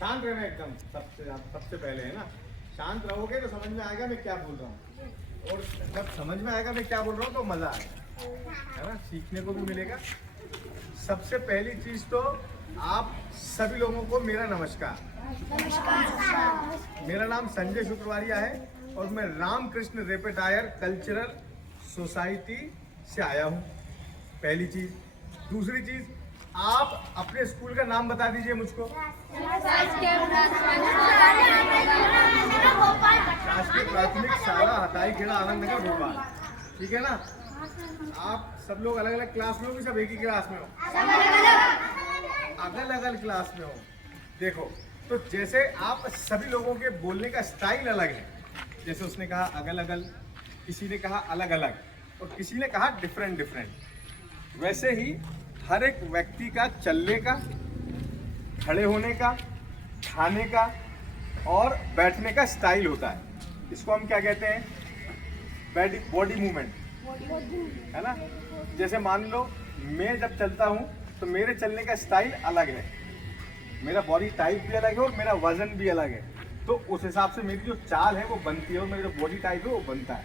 शांत रहना एकदम, सबसे पहले है ना। शांत रहोगे तो समझ में आएगा मैं क्या बोल रहा हूँ, और जब समझ में आएगा मैं क्या बोल रहा हूँ तो मजा आएगा, है ना, सीखने को भी मिलेगा। सबसे पहली चीज तो आप सभी लोगों को मेरा नमस्कार। मेरा नाम संजय शुक्रवारिया है और मैं रामकृष्ण रेपेटायर कल्चरल सोसाइटी से आया हूँ, पहली चीज। दूसरी चीज, आप अपने स्कूल का नाम बता दीजिए मुझको। राष्ट्रीय प्राथमिक शाला हताईखेड़ा आनंदनगर भोपाल, ठीक है ना। आप सब लोग अलग अलग क्लास में हो कि सब एक ही क्लास में हो? अलग अलग क्लास में हो। देखो, तो जैसे आप सभी लोगों के बोलने का स्टाइल अलग है, जैसे उसने कहा अगल अगल, किसी ने कहा अलग अलग, और किसी ने कहा डिफरेंट डिफरेंट, वैसे ही हर एक व्यक्ति का चलने का, खड़े होने का, खाने का और बैठने का स्टाइल होता है। इसको हम क्या कहते हैं? बॉडी मूवमेंट, है ना। जैसे मान लो मैं जब चलता हूँ तो मेरे चलने का स्टाइल अलग है, मेरा बॉडी टाइप भी अलग है और मेरा वजन भी अलग है, तो उस हिसाब से मेरी जो चाल है वो बनती है और मेरा जो बॉडी टाइप है वो बनता है।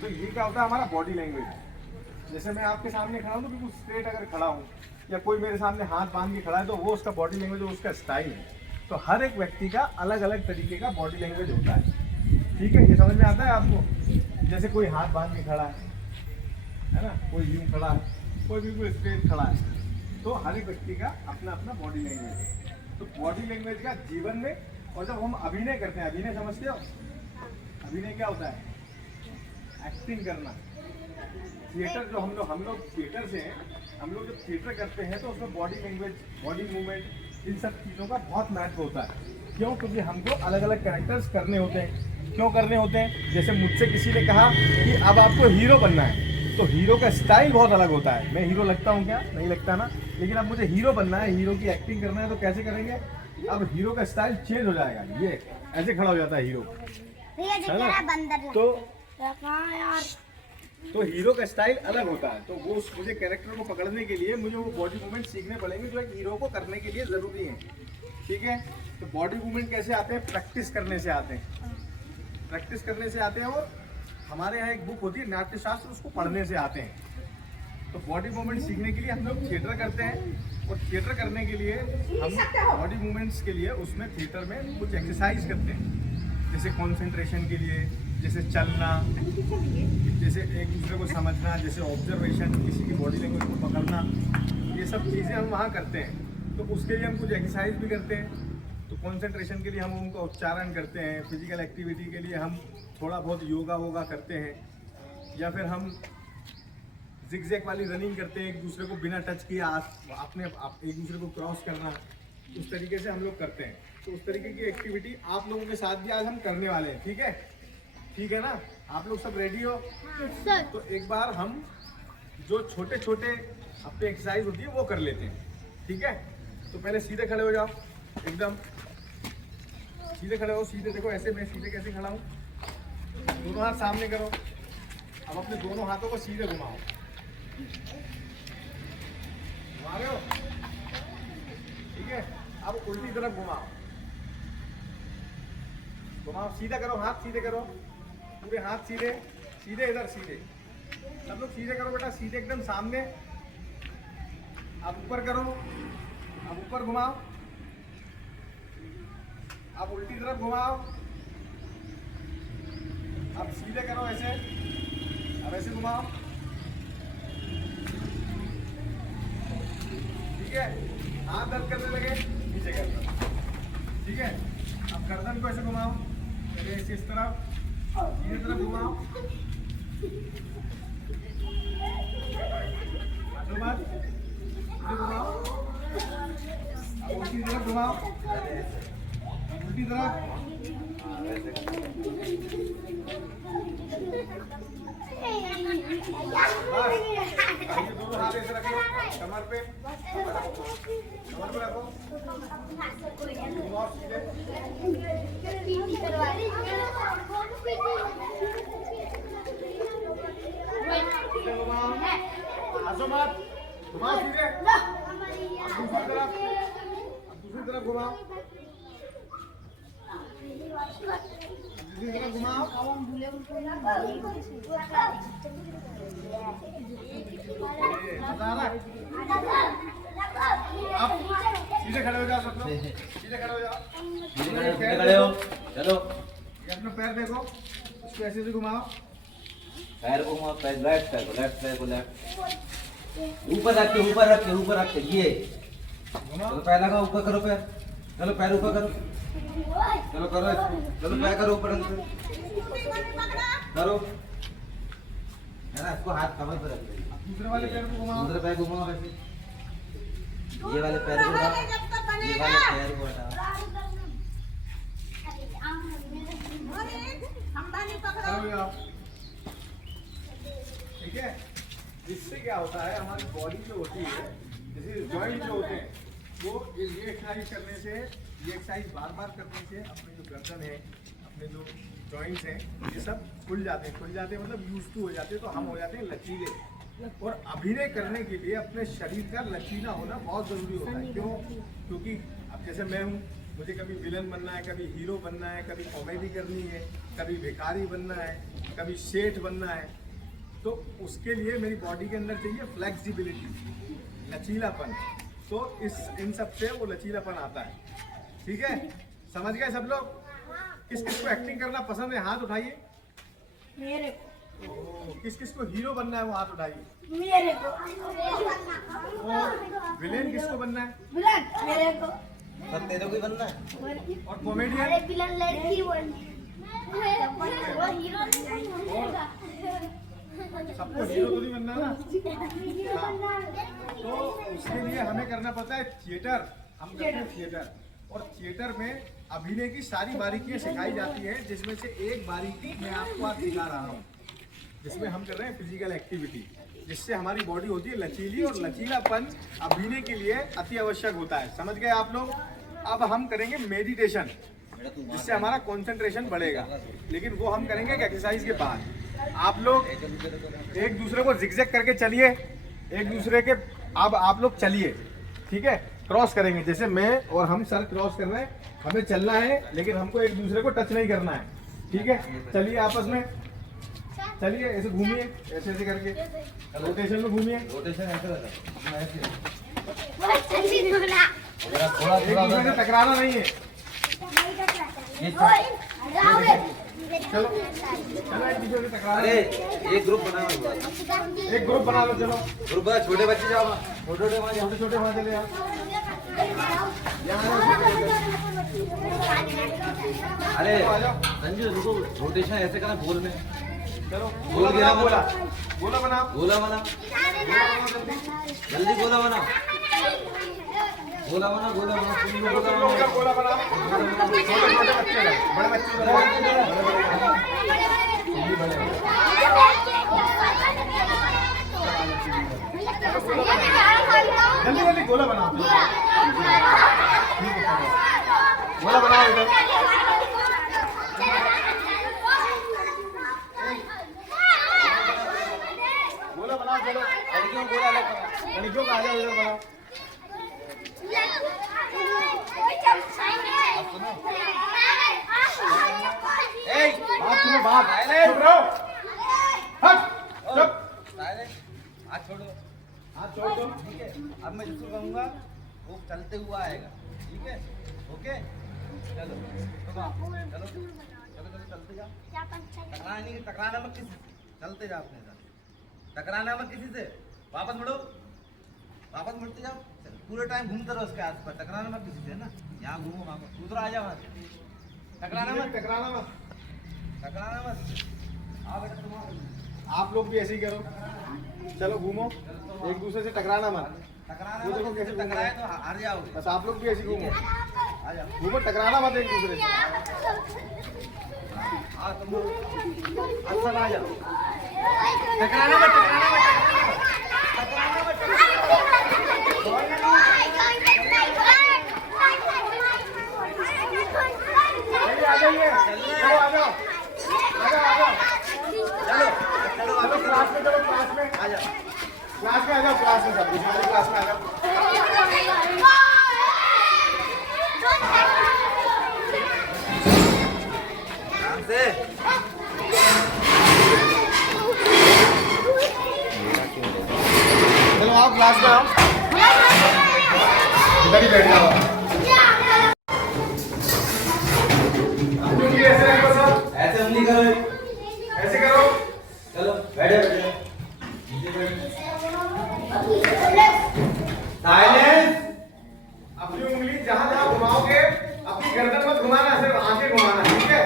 तो ये क्या होता है, हमारा बॉडी लैंग्वेज। जैसे मैं आपके सामने खड़ा हूँ तो बिल्कुल स्ट्रेट अगर खड़ा हूँ, या कोई मेरे सामने हाथ बांध के खड़ा है, तो वो उसका बॉडी लैंग्वेज, वो उसका स्टाइल है। तो हर एक व्यक्ति का अलग अलग तरीके का बॉडी लैंग्वेज होता है, ठीक है। ये समझ में आता है आपको? जैसे कोई हाथ बांध के खड़ा है ना, कोई यूं खड़ा है, कोई बिल्कुल स्ट्रेट खड़ा है, तो हर एक व्यक्ति का अपना अपना बॉडी लैंग्वेज है। तो बॉडी लैंग्वेज का जीवन में, और जब हम अभिनय करते हैं, अभिनय समझते हो? अभिनय क्या होता है? एक्टिंग करना। थिएटर, जो हम लोग थिएटर से हैं, हम लोग जब थिएटर करते हैं तो उसमें बॉडी लैंग्वेज, बॉडी मूवमेंट, इन सब चीज़ों का बहुत महत्व होता है। क्यों? क्योंकि हमको अलग अलग कैरेक्टर्स करने होते हैं। क्यों करने होते हैं? जैसे मुझसे किसी ने कहा कि अब आपको हीरो बनना है, तो हीरो का स्टाइल बहुत अलग होता है। मैं हीरो लगता हूँ क्या? नहीं लगता ना। लेकिन अब मुझे हीरो बनना है, हीरो की एक्टिंग करना है, तो कैसे करेंगे? अब हीरो का स्टाइल चेंज हो जाएगा, ये ऐसे खड़ा हो जाता है हीरो, है ना। तो हीरो का स्टाइल अलग होता है। तो वो मुझे कैरेक्टर को पकड़ने के लिए मुझे वो बॉडी मूवमेंट सीखने पड़ेंगे जो एक हीरो को करने के लिए ज़रूरी है, ठीक है। तो बॉडी मूवमेंट कैसे आते हैं? प्रैक्टिस करने से आते हैं, प्रैक्टिस करने से आते हैं। और हमारे यहाँ एक बुक होती है नाट्यशास्त्र, उसको पढ़ने से आते हैं। तो बॉडी मूवमेंट सीखने के लिए हम लोग थिएटर करते हैं, और थिएटर करने के लिए हम बॉडी मूवमेंट्स के लिए उसमें थिएटर में कुछ एक्सरसाइज करते हैं, जैसे कॉन्सेंट्रेशन के लिए, जैसे चलना, जैसे एक दूसरे को समझना, जैसे ऑब्जर्वेशन, किसी की बॉडी लैंग्वेज को पकड़ना, ये सब चीज़ें हम वहाँ करते हैं। तो उसके लिए हम कुछ एक्सरसाइज भी करते हैं। तो कॉन्सेंट्रेशन के लिए हम उनका उच्चारण करते हैं, फिजिकल एक्टिविटी के लिए हम थोड़ा बहुत योगा वोगा करते हैं, या फिर हम जिगजैग वाली रनिंग करते हैं, एक दूसरे को बिना टच किए अपने एक दूसरे को क्रॉस करना, उस तरीके से हम लोग करते हैं। तो उस तरीके की एक्टिविटी आप लोगों के साथ भी आज हम करने वाले हैं, ठीक है? ठीक है ना? आप लोग सब रेडी हो? तो एक बार हम जो छोटे छोटे अपने एक्सरसाइज होती है वो कर लेते हैं, ठीक है। तो पहले सीधे खड़े हो जाओ, एकदम सीधे खड़े हो, सीधे देखो ऐसे, मैं सीधे कैसे खड़ा हूँ, दोनों हाथ सामने करो। अब अपने दोनों हाथों को सीधे घुमाओ, घुमा रहे हो, ठीक है। अब उल्टी तरफ घुमाओ, घुमाओ, सीधा करो, हाथ सीधे करो, पूरे हाथ सीधे, सीधे इधर सीधे, सब लोग सीधे करो बेटा, सीधे एकदम सामने। अब ऊपर करो, अब ऊपर घुमाओ, अब उल्टी तरफ घुमाओ, अब सीधे करो ऐसे, अब ऐसे घुमाओ, ठीक है। हाथ दर्द करने लगे, नीचे कर दो, ठीक है। अब गर्दन को ऐसे घुमाओ, पहले ऐसे इस तरफ, सीधे तरफ घुमाओ, बाद सीधे घुमाओ, अब उल्टी तरफ घुमाओ, उल्टी तरफ, दोनों हाथ ऐसे रखो कमर पे, कमर पे रखो, हंसो मत, घुमाओ सीधे, दूसरी तरफ घुमाओ, घुमाओ। मजा आ रहा है? आप सीधे खड़े हो जाओ सब लोग, सीधे खड़े हो जाओ। सीधे खड़े हो, चलो। ये अपना पैर देखो, उसको ऐसे से घुमाओ। पैर को घुमाओ, पैर लेफ्ट पैर को लेफ्ट। ऊपर रख के ये। चलो पैर लगाओ, ऊपर करो पैर। चलो पैर ऊपर करो। चलो करो, चलो पैर करो ऊपर करो। है ना, इसको हाथ कमर पर रख दो। दूसरे वाले पैर को घुमाओ। दूसरे पैर को घुमाओ वैसे। ये वाले पैर को हटाओ, ये वाले पैर को हटाओ। खड़े हो जाओ। ठीक है, इससे क्या होता है, हमारी बॉडी जो होती है, जैसे जॉइंट जो होते हैं, वो ये एक्सरसाइज करने से, ये एक्सरसाइज बार बार करने से अपने जो गर्दन है, अपने जो जॉइंट्स हैं, ये सब खुल जाते हैं मतलब यूज टू हो जाते हैं, तो हम हो जाते हैं लचीले। और अभिनय करने के लिए अपने शरीर का लचीला होना बहुत ज़रूरी होता है। क्यों? क्योंकि अब जैसे मैं हूँ, मुझे कभी विलन बनना है, कभी हीरो बनना है, कभी कॉमेडी करनी है, कभी भिखारी बनना है, कभी सेठ बनना है, तो उसके लिए मेरी बॉडी के अंदर चाहिए फ्लेक्सिबिलिटी, लचीलापन। तो इन सब से वो लचीलापन आता है। ठीक है, समझ गए सब लोग? किस किस को एक्टिंग करना पसंद है, हाथ उठाइए। मेरे किस किस को हीरो बनना है, वो हाथ उठाइए। मेरे को और विलेन किसको बनना है? ब्लड मेरे को सब तेरे को ही बनना है। और कॉमेडियन? अरे विलन लड़की बननी वो हीरो सबको हीरो तो नहीं बनना ना। तो उसके लिए हमें करना पड़ता है थिएटर। हम करते हैं थिएटर, और थिएटर में अभिनय की सारी बारीकियां सिखाई जाती हैं, जिसमें से एक बारीकी मैं आपको आज सिखा रहा हूँ, जिसमें हम कर रहे हैं फिजिकल एक्टिविटी, जिससे हमारी बॉडी होती है लचीली, और लचीलापन अभिनय के लिए अति आवश्यक होता है। समझ गए आप लोग? अब हम करेंगे मेडिटेशन, जिससे हमारा कंसंट्रेशन बढ़ेगा, लेकिन वो हम करेंगे एक्सरसाइज के बाद। आप लोग एक दूसरे को जिगजैग करके चलिए, एक दूसरे के अब आप लोग चलिए, ठीक है? क्रॉस करेंगे, जैसे मैं और हम सर क्रॉस कर रहे हैं, हमें चलना है, लेकिन हमको एक दूसरे को टच नहीं करना है। ठीक है, चलिए आपस में चलिए, ऐसे घूमिए, ऐसे ऐसे करके रोटेशन में घूमिए। रोटेशन ऐसे रहता है, ऐसे। थोड़ा एक दूसरे से टकराना नहीं है। चलो चलो, एक दूसरे से टकराना। अरे एक ग्रुप बनाओ, एक ग्रुप बना लो, चलो ग्रुप बना। छोटे बच्चे जाओ, छोटे छोटे वहाँ चले जाओ। अरे संजू रुको, रोटेशन ऐसे करना, गोल में। चलो गोल घेरा गोला गोला बना, गोला बना, जल्दी गोला बना, गोला बना, गोला बना, गोला बना। छोटे छोटे बच्चे हैं, बड़े बच्चे जल्दी जल्दी गोला बनाओ, गोला बनाओ इधर। गोला बनाओ, चलो लड़कियों को गोला अलग बनाओ, लड़कियों का आ जाओ इधर बनाओ। बात सुनो, बात चुप रहो, हट चुप। हाथ छोड़ो, हाथ छोड़ दो। ठीक है? अब मैं जिसको कहूँगा वो चलते हुआ आएगा, ठीक है? ओके, चलो चलो चलो चलो, चलते जाओ। टकराना मत किसी से, चलते जाओ अपने साथ, टकराना मत किसी से। वापस मुड़ो, वापस मुड़ते जाओ, पूरे टाइम घूमते रहो उसके आसपास, टकराना मत किसी से ना। यहाँ घूमो, वहाँ दूसरा आ जाओ, वहाँ से टकराना मत, टकराना मत, टकराना मत। आओ बेटा, तुम आप लोग भी ऐसे ही करो। चलो घूमो, एक दूसरे से टकराना मत। टकराना ये देखो मत, कैसे टकराए तो हार जाओगे। बस आप लोग भी ऐसे घूमो, आ जाओ, घूमो, टकराना मत एक दूसरे से। हाँ तुम अच्छा आ जाओ, टकराना मत, टकराना मत, टकराना मत, चलिए आ जाइए, चलो आ जाओ, आ जाओ, आ जाओ। चलो चलो चलो क्लास में, चलो क्लास में आ जाओ, क्लास में आ जाओ, क्लास में सब हमारी क्लास में आ जाओ। से। चलो आप क्लास में आओ, इधर ही बैठ जाओ। उंगली ऐसे रखो सब, ऐसे उंगली करो, ऐसे करो। चलो बैठे बैठे। साइलेंस। अपनी उंगली जहां जहां घुमाओगे अपनी गर्दन मत घुमाना, सिर्फ आंखें घुमाना, ठीक है?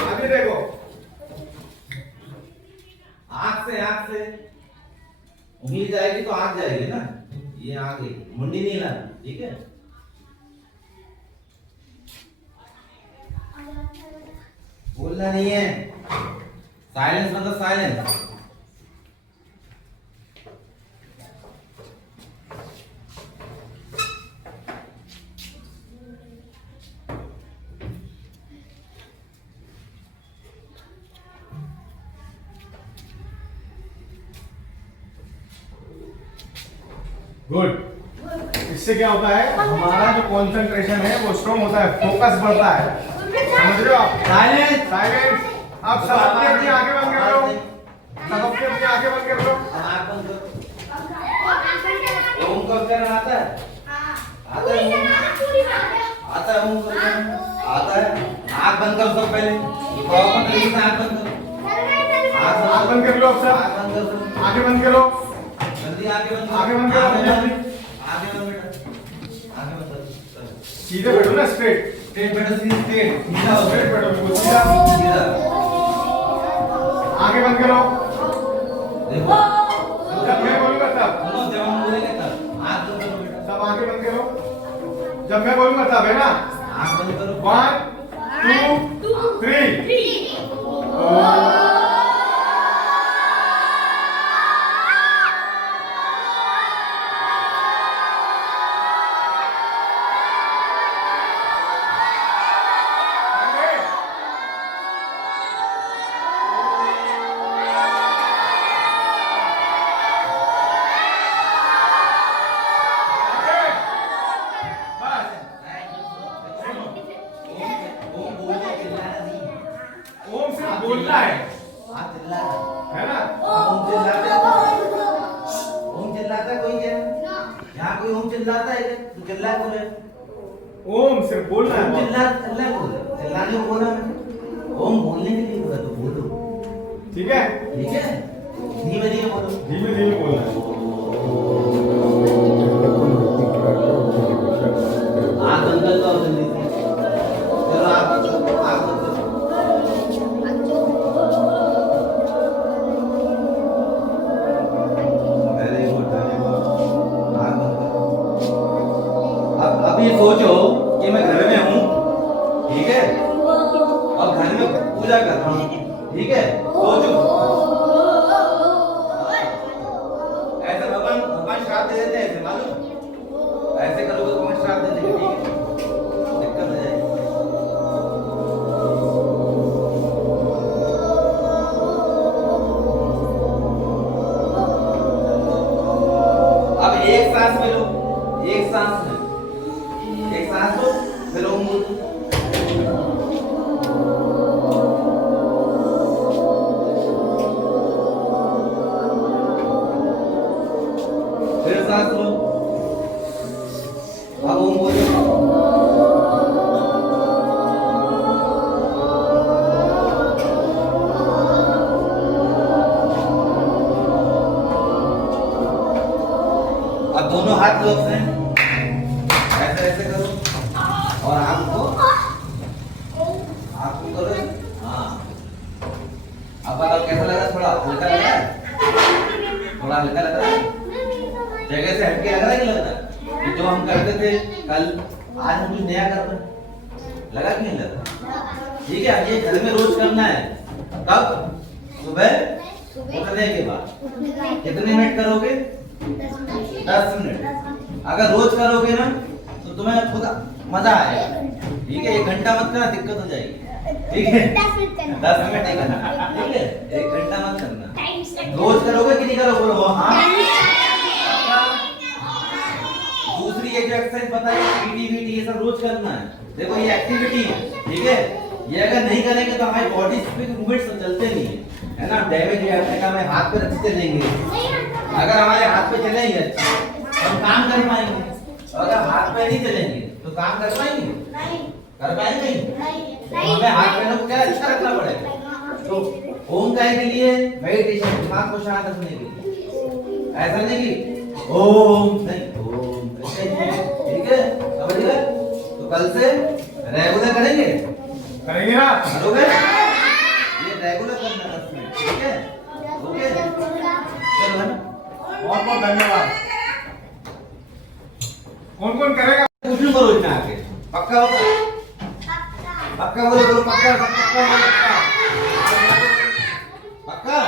अभी देखो, आंख से उंगली जाएगी तो आंख जाएगी ना, ये आंख है, मुंडी नहीं हिलाना, ठीक है? बोलना नहीं है, साइलेंस मतलब साइलेंस। गुड। इससे क्या होता है, हमारा जो कंसंट्रेशन है वो स्ट्रॉन्ग होता है, फोकस बढ़ता है, समझ रहे हो आप? साइलेंस। साइलेंस। अब सब अपनी अपनी आंखें बंद कर लो, सब अपनी अपनी आंखें बंद कर लो। आंख बंद करो। ओम का उच्चारण आता है? आता है ओम? आता है ओम का उच्चारण? आता है। आंख बंद करो सब पहले, प्रॉपर तरीके से आंख बंद करो। आंख बंद कर लो अब सब, आंख बंद करो, आंखें बंद करो, जल्दी आंखें बंद करो, आंखें बंद करो, आंखें जल्दी। बंद बेटा, आंखें बंद करो। सीधे बैठो ना, स्ट्रेट स्ट्रेट बैठो, स्ट्रेट सीधा हो, स्ट्रेट बैठो, बिल्कुल सीधा। सीधा। आंखें बंद करो, देखो जब मैं बोलूंगा तब, सुनो, जब हम बोलेंगे तब आंख बंद करो बेटा, सब आंखें बंद करो, जब मैं बोलूंगा तब, है ना? आंख बंद करो। 1 2 3। ओम बोलना, चिल्लाना नहीं। ओम सिर्फ बोलना है ना? ओम चिल्लाता है कोई क्या? यहाँ कोई ओम चिल्लाता है क्या? तू चिल्ला क्यों रहे? ओम सिर्फ बोलना ओम है। चिल्ला क्यों रहे? चिल्लाने को बोला मैंने, ओम बोलने के लिए बोला, तो बोलो, ठीक है? ठीक है? धीमे धीमे बोलो। धीमे धीमे बोलना है। आँख बंद कर दो जल्दी से। चलो आँख बंद करो, आँख बंद करो। Very good, very good. आँख बंद करो। अब ये सोचो कि मैं घर में हूँ, ठीक है? और घर में पूजा कर रहा हूँ, ठीक है? सोचो, ऐसे भगवान श्राप दे देते हैं, ऐसे मालूम? ऐसे करोगे तो भगवान श्राप दे देंगे, ठीक है? दिक्कत हो जाएगी। अब एक सांस में लो, एक सांस में, एक सांस लो, फिर ओम बोलो। फिर सांस लो, अब ओम बोलो। अब दोनों हाथ लो अपने, ऐसे ऐसे करो, और आँख को करो। हाँ, अब बताओ कैसा लगा? थोड़ा हल्का लगा? थोड़ा हल्का लग रहा है? जगह से हटके लग रहा है कि लग रहा है? कि जो हम करते थे कल, आज हम कुछ नया कर रहे हैं, लगा कि नहीं लगा? ठीक है, ये घर में रोज करना है। कब? सुबह उठने के बाद। कितने मिनट करोगे? 10 मिनट। अगर रोज करोगे ना तो तुम्हें खुद मजा आएगा, ठीक है? 1 घंटा मत करना, दिक्कत हो जाएगी, ठीक है? 10 मिनट नहीं करना, ठीक है? 1 घंटा मत करना। रोज करोगे कि नहीं करोगे? बोलो हाँ। दूसरी एक एक्सरसाइज बताइए, पीटी वीटी ये सब रोज करना है। देखो ये एक्टिविटी है, ठीक है? ये अगर नहीं करेंगे तो हमारी बॉडी पे मूवमेंट्स तो चलते नहीं है ना, डैमेज है। आपने कहा हमें हाथ पे अच्छे चलेंगे, अगर हमारे हाथ पे चलेंगे अच्छे तो हम काम कर पाएंगे, अगर हाथ पे नहीं चलेंगे तो काम कर पाएंगे, कर पाएंगे तो हमें हाथ पैरों को क्या अच्छा रखना पड़ेगा। तो ओम काय के लिए मेडिटेशन, दिमाग को शांत रखने के लिए, ऐसा नहीं कि ओम नहीं, ओम ठीक है, समझ गए। तो कल से रेगुलर करेंगे, करेंगे ना? करोगे? ये रेगुलर करना है 10 मिनट, ठीक है, ओके, चलो है ना। बहुत बहुत धन्यवाद। कौन कौन करेगा? कुछ नहीं करो इतना आके, पक्का होगा, पक्का बोलो, बोलो पक्का, पक्का बोलो, पक्का, पक्का।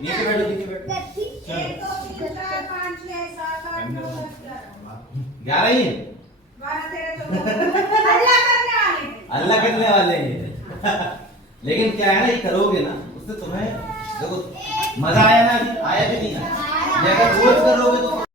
नीचे बैठो, नीचे बैठो। 11 ही है? अल्लाह करने वाले हैं। लेकिन क्या है ना, ये करोगे ना उससे तुम्हें देखो मजा आया ना, आया कि नहीं आया। ये अगर रोज करोगे तो